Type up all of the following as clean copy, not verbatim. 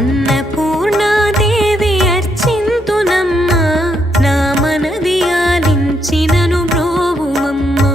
అన్నపూర్ణాదేవి అర్చింతునమ్మా నా మనవి ఆలించినను బ్రోవుమమ్మా.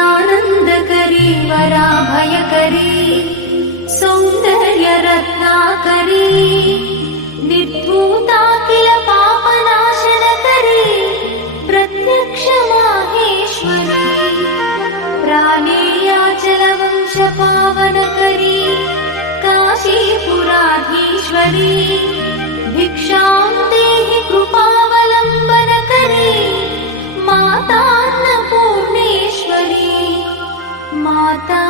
नित्यानन्दकरी वराभयकरी सौन्दर्यरत्नाकरी निर्धूताखिल पापनाशनकरी प्रत्यक्ष माहेश्वरी प्राणेयाचलवंशपावनकरी काशीपुराधीश्वरी भिक्षां देहि कृपावलम्बनकरी माता अन्नपूर्णेश्वरी माता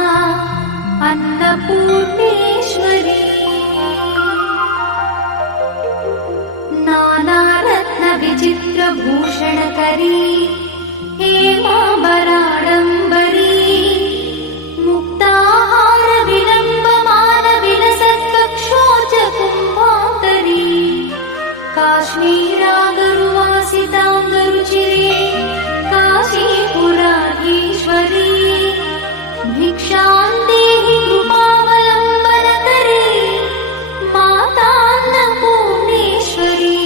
अन्नपूर्णेश्वरी नानारत्न विचित्रभूषणकरी हेमाम्बराडम्बरी मुक्ताहार विलम्बमान विलसत्कक्षोज कुम्भाकरी काश्मीरागरुवासिताङ्गरुचिरे काशीपुराधीश्वरी भिक्षां देहि कृपावलम्बनकरी माता अन्नपूर्णेश्वरी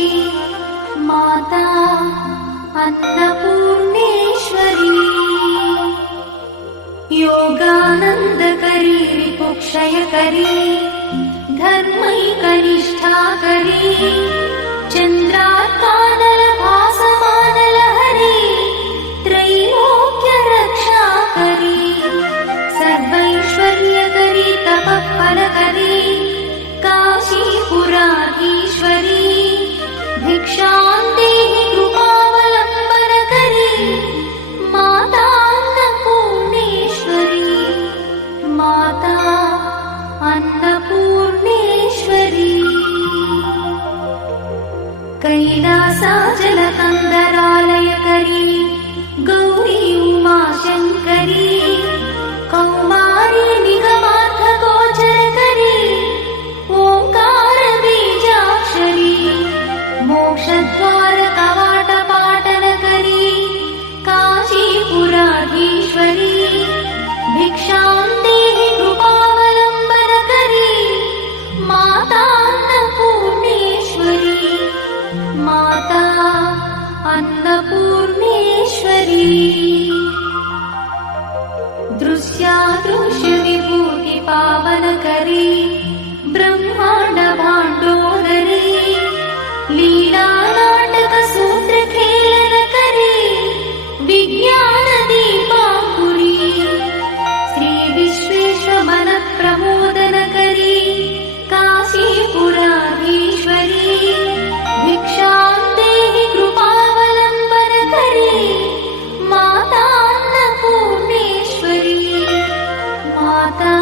माता अन्नपूर्णेश्वरी योगानन्दकरी रिपुक्षयकरी धर्मैकनिष्ठा चन्द्रार्कानलभासमानलहरी त्रैलोक्यरक्षाकरी सर्वैश्वर्यकरी तपःफलकरी काशीपुराधीश्वरी भिक्षां देहि कृपावलम्बनकरी माता अन्नपूर्णेश्वरी माता अन्नपूर्णेश्वरी कैलासाचलकन्दरालयकरी गौरी उमाशङ्करी कौमारी निगमार्थगोचरकरी ओङ्कारबीजाक्षरी मोक्षद्वारकवाटपाटनकरी काशीपुराधीश्वरी भिक्षां देहि कृपावलम्बनकरी माता अन्नपूर्णेश्वरी माता अन्नपूर्णेश्वरी दृश्यादृश्यविभूतिपावनकरी ब्रह्माण्डभाण्डोदरी लीलानाटकसूत्रखेलनकरी विज्ञानदीपाङ्कुरी श्रीविश्वेश्वरमनप्रमोदनकरी काशीपुराधीश्वरी भिक्षां देहि कृपावलम्बनकरी माता अन्नपूर्णेश्वरी माता